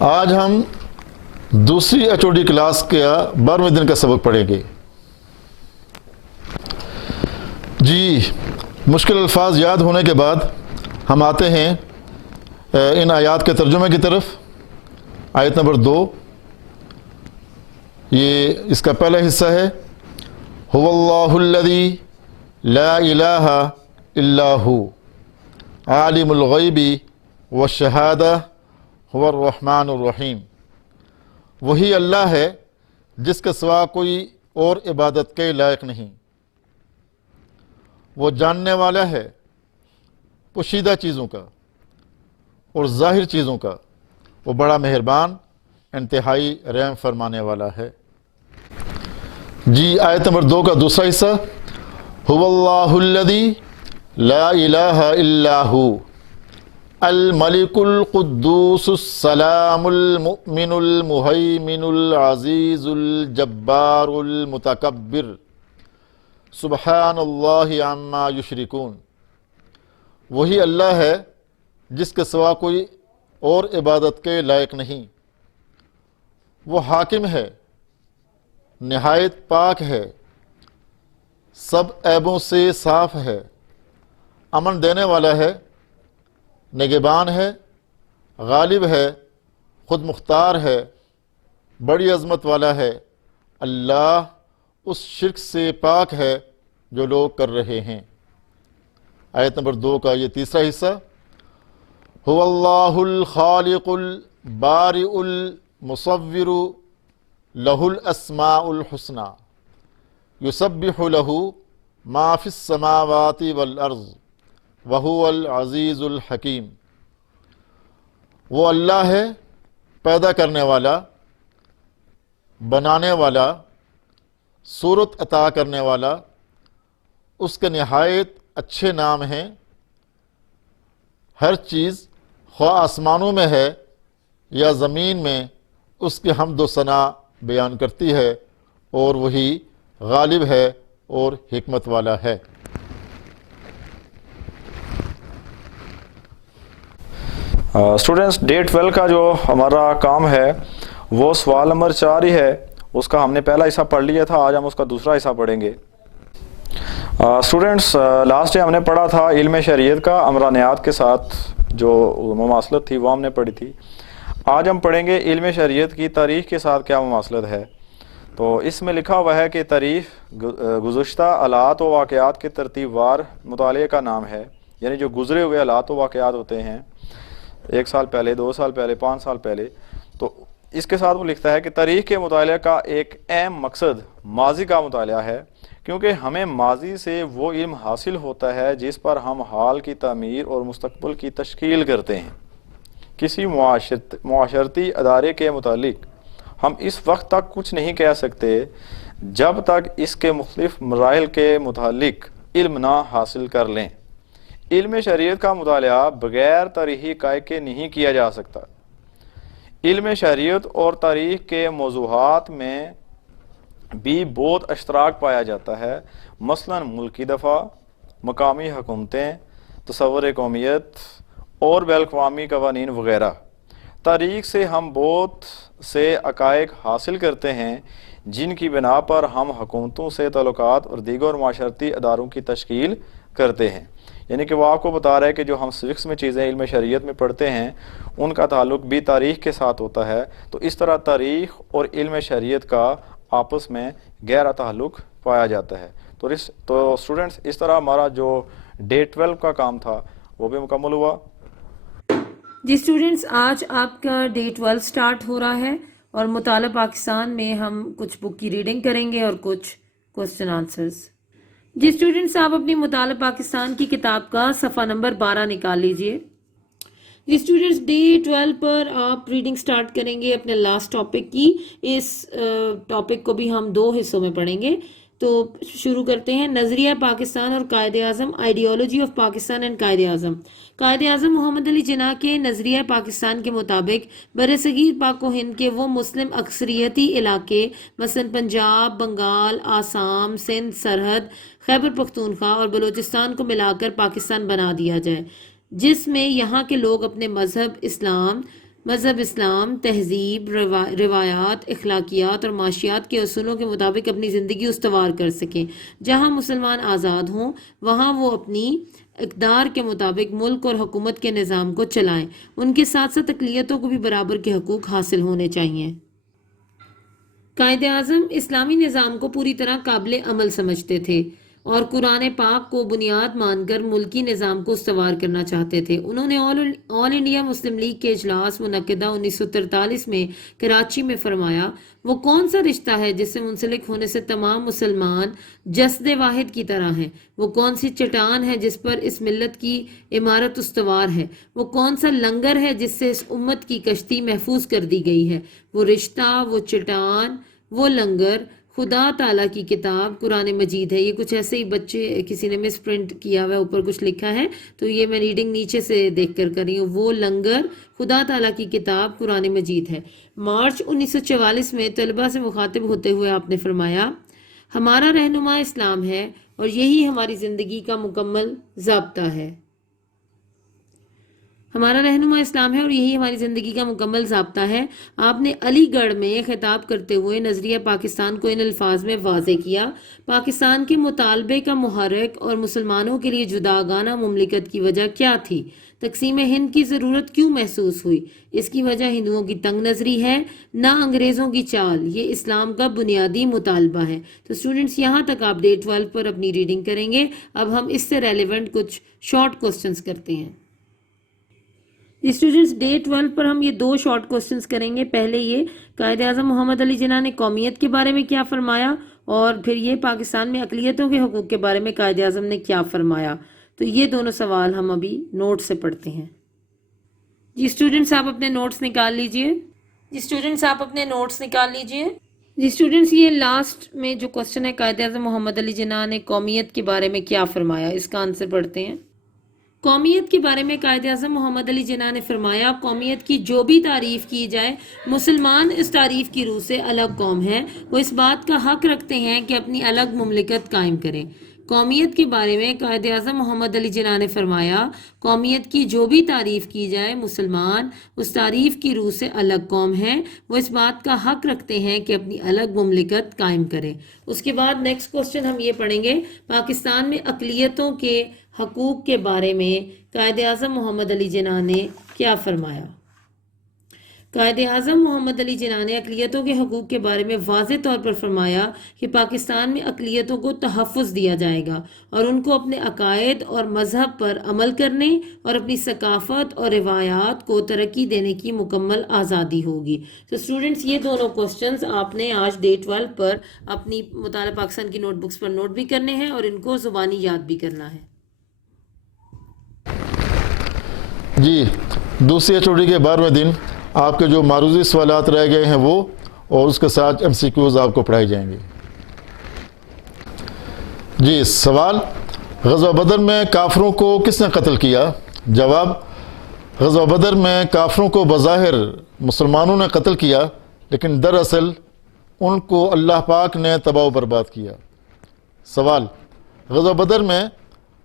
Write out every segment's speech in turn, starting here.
آج ہم دوسری HOD کلاس کا 12ویں دن کا سبق پڑھیں گے۔ جی، مشکل الفاظ یاد ہونے کے بعد ہم آتے ہیں ان آیات کے ترجمے کی طرف۔ آیت نمبر 2، یہ اس کا پہلا حصہ ہے۔ هو اللہ الذی لا الہ الا ہو عالم الغیب والشہادہ هو الرحمن الرحیم۔ وہی اللہ ہے جس کے سوا کوئی اور عبادت کے لائق نہیں، وہ جاننے والا ہے پوشیدہ چیزوں کا اور ظاہر چیزوں کا، وہ بڑا مہربان انتہائی رحم فرمانے والا ہے۔ جی، آیت نمبر 2 کا دوسرا حصہ۔ هو اللہ الذی لا الہ الا ہو الملک القدوس السلام المؤمن المہیمن العزیز الجبار المتکبر سبحان اللہ عما یشرکون۔ وہی اللہ ہے جس کے سوا کوئی اور عبادت کے لائق نہیں، وہ حاکم ہے، نہایت پاک ہے، سب عیبوں سے صاف ہے، امن دینے والا ہے، نگہبان ہے، غالب ہے، خود مختار ہے، بڑی عظمت والا ہے۔ اللہ اس شرک سے پاک ہے جو لوگ کر رہے ہیں۔ آیت نمبر 2 کا یہ تیسرا حصہ۔ هو اللہ الخالق البارئ المصور لہ الاسماء الحسنى یسبح لہ ما فی السماوات والارض وہو العزیز الحکیم۔ وہ اللہ ہے پیدا کرنے والا، بنانے والا، صورت عطا کرنے والا، اس کے نہایت اچھے نام ہیں۔ ہر چیز خواہ آسمانوں میں ہے یا زمین میں اس کی حمد و ثنا بیان کرتی ہے، اور وہی غالب ہے اور حکمت والا ہے۔ اسٹوڈنٹس، ڈے 12 کا جو ہمارا کام ہے وہ سوال نمبر 4 ہی ہے۔ اس کا ہم نے پہلا حصہ پڑھ لیا تھا، آج ہم اس کا دوسرا حصہ پڑھیں گے۔ اسٹوڈنٹس، لاسٹ ڈے ہم نے پڑھا تھا علم شریعت کا امرانیات کے ساتھ جو مماثلت تھی وہ ہم نے پڑھی تھی۔ آج ہم پڑھیں گے علم شریعت کی تاریخ کے ساتھ کیا مماثلت ہے۔ تو اس میں لکھا ہوا ہے کہ تاریخ گزشتہ حالات و واقعات کے ترتیب وار مطالعے کا نام ہے، یعنی جو گزرے ہوئے حالات و واقعات ہوتے ہیں 1 سال پہلے، 2 سال پہلے، 5 سال پہلے، تو اس کے ساتھ وہ لکھتا ہے کہ تاریخ کے مطالعہ کا ایک اہم مقصد ماضی کا مطالعہ ہے، کیونکہ ہمیں ماضی سے وہ علم حاصل ہوتا ہے جس پر ہم حال کی تعمیر اور مستقبل کی تشکیل کرتے ہیں۔ کسی معاشرتی ادارے کے متعلق ہم اس وقت تک کچھ نہیں کہہ سکتے جب تک اس کے مختلف مراحل کے متعلق علم نہ حاصل کر لیں۔ علم شریعت کا مطالعہ بغیر تاریخی قائد کے نہیں کیا جا سکتا۔ علم شریعت اور تاریخ کے موضوعات میں بھی بہت اشتراک پایا جاتا ہے، مثلا ملکی دفاع، مقامی حکومتیں، تصور قومیت اور بین الاقوامی قوانین وغیرہ۔ تاریخ سے ہم بہت سے حقائق حاصل کرتے ہیں جن کی بنا پر ہم حکومتوں سے تعلقات اور دیگر معاشرتی اداروں کی تشکیل کرتے ہیں۔ یعنی کہ وہ آپ کو بتا رہا ہے کہ جو ہم سوکس میں چیزیں علم شریعت میں پڑھتے ہیں ان کا تعلق بھی تاریخ کے ساتھ ہوتا ہے۔ تو اس طرح تاریخ اور علم شریعت کا آپس میں گہرا تعلق پایا جاتا ہے۔ تو اسٹوڈنٹس، اس طرح ہمارا جو ڈے 12 کا کام تھا وہ بھی مکمل ہوا۔ جی اسٹوڈنٹس، آج آپ کا ڈے 12 سٹارٹ ہو رہا ہے اور مطالعہ پاکستان میں ہم کچھ بک کی ریڈنگ کریں گے اور کچھ کوسچن آنسرز۔ جی اسٹوڈنٹس، آپ اپنی مطالعہ پاکستان کی کتاب کا صفحہ نمبر 12 نکال لیجئے۔ جی اسٹوڈنٹس، ڈے 12 پر آپ ریڈنگ سٹارٹ کریں گے اپنے لاسٹ ٹاپک کی۔ اس ٹاپک کو بھی ہم 2 حصوں میں پڑھیں گے۔ تو شروع کرتے ہیں۔ نظریہ پاکستان اور Quaid Azam, ideology of Pakistan and Quaid Azam. Quaid Azam محمد علی جناح کے نظریہ پاکستان کے مطابق برصغیر پاک و ہند کے وہ مسلم اکثریتی علاقے مثلا پنجاب، بنگال، آسام، سندھ سرحد، خیبر پختونخوا اور بلوچستان کو ملا کر پاکستان بنا دیا جائے، جس میں یہاں کے لوگ اپنے مذہب اسلام مذہب اسلام تہذیب، روایات، اخلاقیات اور معاشیات کے اصولوں کے مطابق اپنی زندگی استوار کر سکیں۔ جہاں مسلمان آزاد ہوں وہاں وہ اپنی اقدار کے مطابق ملک اور حکومت کے نظام کو چلائیں۔ ان کے ساتھ ساتھ اقلیتوں کو بھی برابر کے حقوق حاصل ہونے چاہیے۔ قائد اعظم اسلامی نظام کو پوری طرح قابل عمل سمجھتے تھے اور قرآن پاک کو بنیاد مان کر ملکی نظام کو استوار کرنا چاہتے تھے۔ انہوں نے آل انڈیا مسلم لیگ کے اجلاس منعقدہ 1943 میں کراچی میں فرمایا، وہ کون سا رشتہ ہے جس سے منسلک ہونے سے تمام مسلمان جسد واحد کی طرح ہیں؟ وہ کون سی چٹان ہے جس پر اس ملت کی عمارت استوار ہے؟ وہ کون سا لنگر ہے جس سے اس امت کی کشتی محفوظ کر دی گئی ہے؟ وہ رشتہ، وہ چٹان، وہ لنگر خدا تعالیٰ کی کتاب قرآن مجید ہے۔ یہ کچھ ایسے ہی بچے کسی نے مس پرنٹ کیا ہوا ہے، اوپر کچھ لکھا ہے تو یہ میں ریڈنگ نیچے سے دیکھ کر رہی ہوں۔ وہ لنگر خدا تعالیٰ کی کتاب قرآن مجید ہے۔ مارچ 1944 میں طلبہ سے مخاطب ہوتے ہوئے آپ نے فرمایا، ہمارا رہنما اسلام ہے اور یہی ہماری زندگی کا مکمل ضابطہ ہے۔ ہمارا رہنما اسلام ہے اور یہی ہماری زندگی کا مکمل ضابطہ ہے۔ آپ نے علی گڑھ میں خطاب کرتے ہوئے نظریہ پاکستان کو ان الفاظ میں واضح کیا، پاکستان کے مطالبے کا محرک اور مسلمانوں کے لیے جداگانہ مملکت کی وجہ کیا تھی؟ تقسیم ہند کی ضرورت کیوں محسوس ہوئی؟ اس کی وجہ ہندوؤں کی تنگ نظری ہے، نہ انگریزوں کی چال۔ یہ اسلام کا بنیادی مطالبہ ہے۔ تو اسٹوڈنٹس یہاں تک آپ ڈے 12 پر اپنی ریڈنگ کریں گے۔ اب ہم اس سے ریلیونٹ کچھ شارٹ کوسچنز کرتے ہیں۔ اسٹوڈنٹس ڈے 12 پر ہم یہ 2 شارٹ کوسچنز کریں گے۔ پہلے یہ قائد اعظم محمد علی جناح نے قومیت کے بارے میں کیا فرمایا، اور پھر یہ پاکستان میں اقلیتوں کے حقوق کے بارے میں قائد اعظم نے کیا فرمایا۔ تو یہ دونوں سوال ہم ابھی نوٹ سے پڑھتے ہیں۔ جی اسٹوڈنٹس آپ اپنے نوٹس نکال لیجئے۔ جی اسٹوڈنٹس یہ لاسٹ میں جو کوسچن ہے، قائد اعظم محمد علی جناح نے قومیت کے بارے میں کیا فرمایا، اس کا آنسر پڑھتے ہیں۔ قومیت کے بارے میں قائد اعظم محمد علی جناح نے فرمایا، قومیت کی جو بھی تعریف کی جائے، مسلمان اس تعریف کی روح سے الگ قوم ہے، وہ اس بات کا حق رکھتے ہیں کہ اپنی الگ مملکت قائم کریں۔ قومیت کے بارے میں قائد اعظم محمد علی جناح نے فرمایا، قومیت کی جو بھی تعریف کی جائے، مسلمان اس تعریف کی روح سے الگ قوم ہے، وہ اس بات کا حق رکھتے ہیں کہ اپنی الگ مملکت قائم کریں۔ اس کے بعد نیکسٹ کوسچن ہم یہ پڑھیں گے، پاکستان میں اقلیتوں کے حقوق کے بارے میں قائد اعظم محمد علی جناح نے کیا فرمایا؟ قائد اعظم محمد علی جناح نے اقلیتوں کے حقوق کے بارے میں واضح طور پر فرمایا کہ پاکستان میں اقلیتوں کو تحفظ دیا جائے گا اور ان کو اپنے عقائد اور مذہب پر عمل کرنے اور اپنی ثقافت اور روایات کو ترقی دینے کی مکمل آزادی ہوگی۔ تو اسٹوڈنٹس یہ دونوں کوسچنز آپ نے آج ڈے 12 پر اپنی مطالعہ پاکستان کی نوٹ بکس پر نوٹ بھی کرنے ہیں اور ان کو زبانی یاد بھی کرنا ہے۔ جی دوسری HOD کے 12ویں دن آپ کے جو معروضی سوالات رہ گئے ہیں وہ، اور اس کے ساتھ MCQs آپ کو پڑھائی جائیں گے۔ جی سوال، غزوہ بدر میں کافروں کو کس نے قتل کیا؟ جواب، غزوہ بدر میں کافروں کو بظاہر مسلمانوں نے قتل کیا، لیکن دراصل ان کو اللہ پاک نے تباہ و برباد کیا۔ سوال، غزوہ بدر میں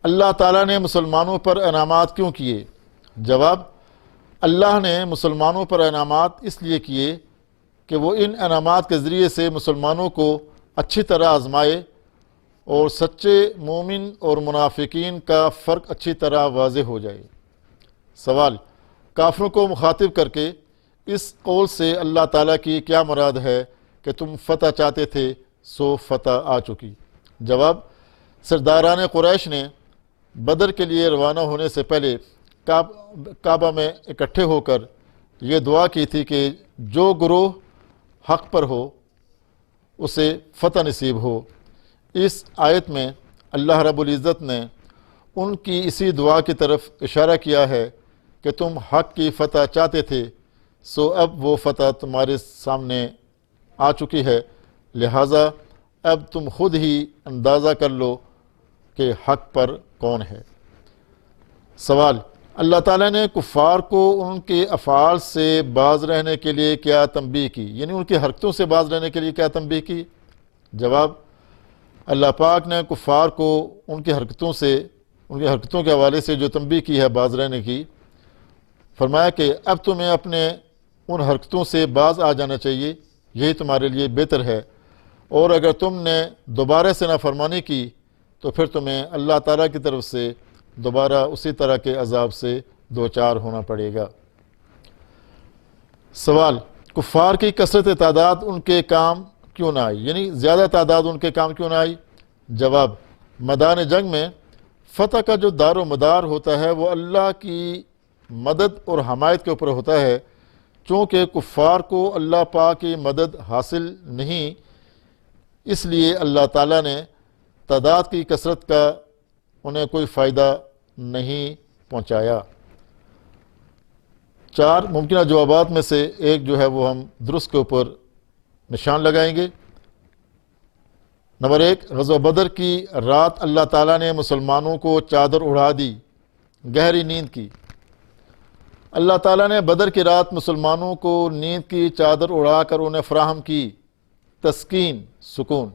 اللہ تعالیٰ نے مسلمانوں پر انعامات کیوں کیے؟ جواب، اللہ نے مسلمانوں پر انعامات اس لیے کیے کہ وہ ان انعامات کے ذریعے سے مسلمانوں کو اچھی طرح آزمائے اور سچے مومن اور منافقین کا فرق اچھی طرح واضح ہو جائے۔ سوال، کافروں کو مخاطب کر کے اس قول سے اللہ تعالیٰ کی کیا مراد ہے کہ تم فتح چاہتے تھے سو فتح آ چکی؟ جواب، سرداران قریش نے بدر کے لیے روانہ ہونے سے پہلے کعبہ میں اکٹھے ہو کر یہ دعا کی تھی کہ جو گروہ حق پر ہو اسے فتح نصیب ہو۔ اس آیت میں اللہ رب العزت نے ان کی اسی دعا کی طرف اشارہ کیا ہے کہ تم حق کی فتح چاہتے تھے، سو اب وہ فتح تمہارے سامنے آ چکی ہے، لہٰذا اب تم خود ہی اندازہ کر لو کہ حق پر کون ہے۔ سوال، اللہ تعالیٰ نے کفار کو ان کے افعال سے باز رہنے کے لیے کیا تنبیہ کی، یعنی ان کی حرکتوں سے باز رہنے کے لیے کیا تنبیہ کی؟ جواب، اللہ پاک نے کفار کو ان کی حرکتوں کے حوالے سے جو تنبیہ کی ہے باز رہنے کی، فرمایا کہ اب تمہیں اپنے ان حرکتوں سے باز آ جانا چاہیے، یہی تمہارے لیے بہتر ہے، اور اگر تم نے دوبارہ سے نافرمانی کی تو پھر تمہیں اللہ تعالیٰ کی طرف سے دوبارہ اسی طرح کے عذاب سے دوچار ہونا پڑے گا۔ سوال، کفار کی کثرت تعداد ان کے کام کیوں نہ آئی، یعنی زیادہ تعداد ان کے کام کیوں نہ آئی؟ جواب، میدان جنگ میں فتح کا جو دار و مدار ہوتا ہے وہ اللہ کی مدد اور حمایت کے اوپر ہوتا ہے۔ چونکہ کفار کو اللہ پاک کی مدد حاصل نہیں، اس لیے اللہ تعالیٰ نے تعداد کی کثرت کا انہیں کوئی فائدہ نہیں پہنچایا۔ 4 ممکنہ جوابات میں سے ایک جو ہے وہ ہم درست کے اوپر نشان لگائیں گے۔ نمبر 1، غزوہ بدر کی رات اللہ تعالیٰ نے مسلمانوں کو چادر اڑا دی، گہری نیند کی۔ اللہ تعالیٰ نے بدر کی رات مسلمانوں کو نیند کی چادر اڑا کر انہیں فراہم کی تسکین، سکون۔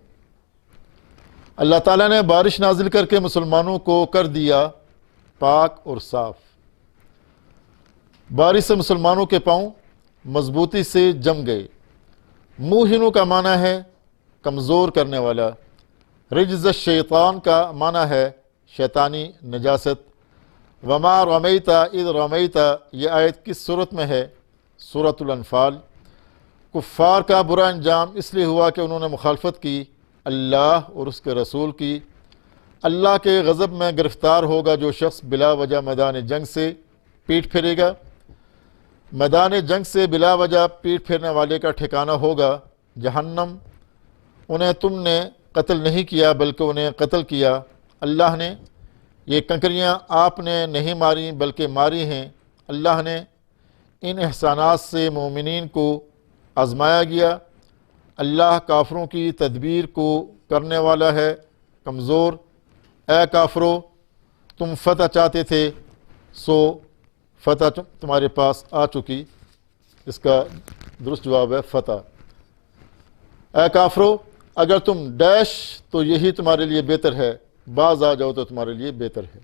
اللہ تعالیٰ نے بارش نازل کر کے مسلمانوں کو کر دیا پاک اور صاف۔ بارش سے مسلمانوں کے پاؤں مضبوطی سے جم گئے۔ موہنوں کا معنی ہے کمزور کرنے والا۔ رجز الشیطان کا معنی ہے شیطانی نجاست۔ وما رمیت اذ رمیت، یہ آیت کس صورت میں ہے؟ سورۃ الانفال۔ کفار کا برا انجام اس لیے ہوا کہ انہوں نے مخالفت کی اللہ اور اس کے رسول کی۔ اللہ کے غضب میں گرفتار ہوگا جو شخص بلا وجہ میدان جنگ سے پیٹ پھیرے گا۔ میدان جنگ سے بلا وجہ پیٹ پھیرنے والے کا ٹھکانہ ہوگا جہنم۔ انہیں تم نے قتل نہیں کیا بلکہ انہیں قتل کیا اللہ نے۔ یہ کنکریاں آپ نے نہیں ماری بلکہ ماری ہیں اللہ نے۔ ان احسانات سے مومنین کو آزمایا گیا۔ اللہ کافروں کی تدبیر کو کرنے والا ہے کمزور۔ اے کافرو، تم فتح چاہتے تھے سو فتح تمہارے پاس آ چکی۔ اس کا درست جواب ہے فتح۔ اے کافرو، اگر تم ڈیش تو یہی تمہارے لیے بہتر ہے، باز آ جاؤ تو تمہارے لیے بہتر ہے۔